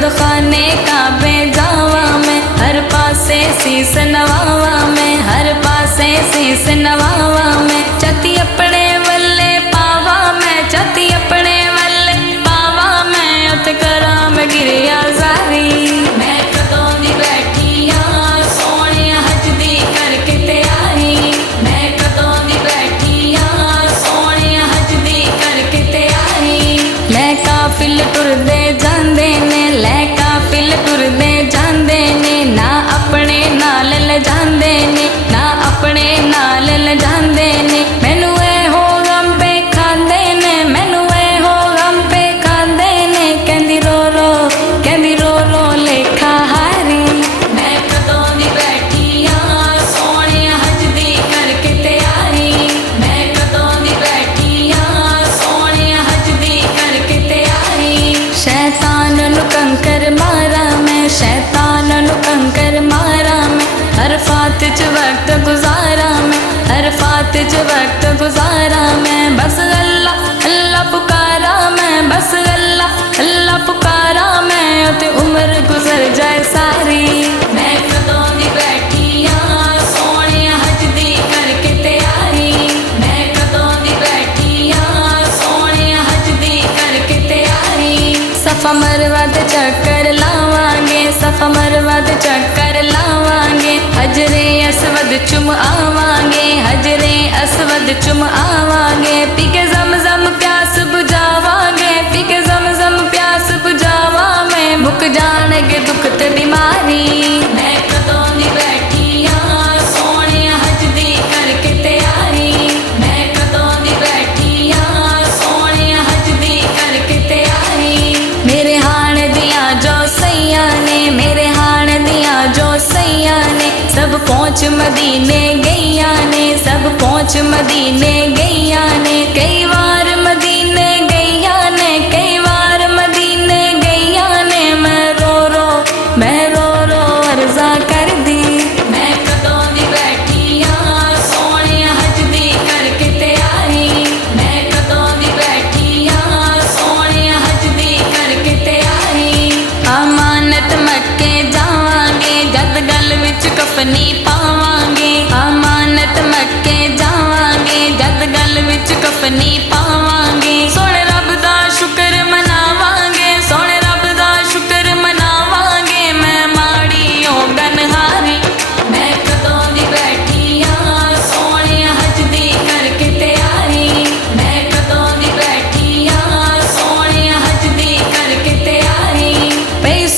जद खाने काबे जावा मैं, हर पासे शीस नवावा मैं, हर पासे शीस नवावा मैं। छाती अपने वल्ले पावा मैं, छाती अपने वल्ले पावा मैं, उत करा मैं गिरिया जारी। मैं कदों दी बैठी हां सोहणे हज दी करके तैयारी, मैं कदों दी बैठी हां सोहणे हज दी करके तैयारी। लै काफिल टुरदे जांदे ने, लै काफिल टुरदे जांदे ने, ना अपने नाल ले जांदे ने, ना अपने नाल ले जांदे ने। मैनू ए हो गम पे खांदे ने, मैनू ए हो गम पे खांदे ने, कहंदी रो रो लेखा हारी। मैं कदों दी बैठी हां सोहणे हज दी करके तैयारी, मैं कदों दी बैठी हां सोहणे हज दी करके तैयारी। शैतान नु कंकर मारा मैं, शैतान नु कंकर मारा मैं, हर फात च वक्त गुजारा मैं, हर फात च वक्त गुजारा मैं। बस अल्लाह अल्लाह पुकारा मैं, बस अल्लाह अल्लाह पुकारा मैं, ते उम्र गुजर जाए सारी। मैं कदों दी बैठी हां सोहणे हज दी करके तैयारी, मैं कदों दी बैठी हां सोहणे हज दी करके तैयारी। सफा मरवा ते चक्कर लावांगे, सफा मरवा ते चक्कर लावांगे, हजरे असवद चुम आवांगे, हजरे असवद चुम आवांगे। पी के ज़म-ज़म प्यास बुझावांगे, पी के ज़म-ज़म प्यास बुझावा मैं, मुक जाणगे दुख ते बीमारी। मैं कदों दी बैठी हां सोहणे हज दी करके तैयारी, मैं कदों दी बैठी हां सोहणे हज दी करके तैयारी। मेरे हाण दियां जो सैयां ने, मेरे हाण दियां जो सैयां ने, सब पहुंच मदीने गईयां ने, सब पहुंच मदीने गईयां ने। कई बार मदीने गईयां ने, कई बार मदीने गईयां ने, मैं रो रो अर्जा कर दी। मैं कदों दी बैठी हां सोहणे हज दी करके तैयारी, मैं कदों दी बैठी हां सोहणे हज दी करके तैयारी। अमानत मक्के जावांगे, जद गल विच कफनी पावांगे, अमानत मक्के जावांगे, जद गल विच कफनी पावांगे। सोहणे रब दा शुक्र मनावांगे, सोहणे रब दा शुक्र मनावांगे, मैं माड़ी होगन हारी। मैं कदों दी बैठी हां सोहणे हज दी करके तैयारी, मैं कदों दी बैठी हां सोहणे हज दी करके तैयारी। पई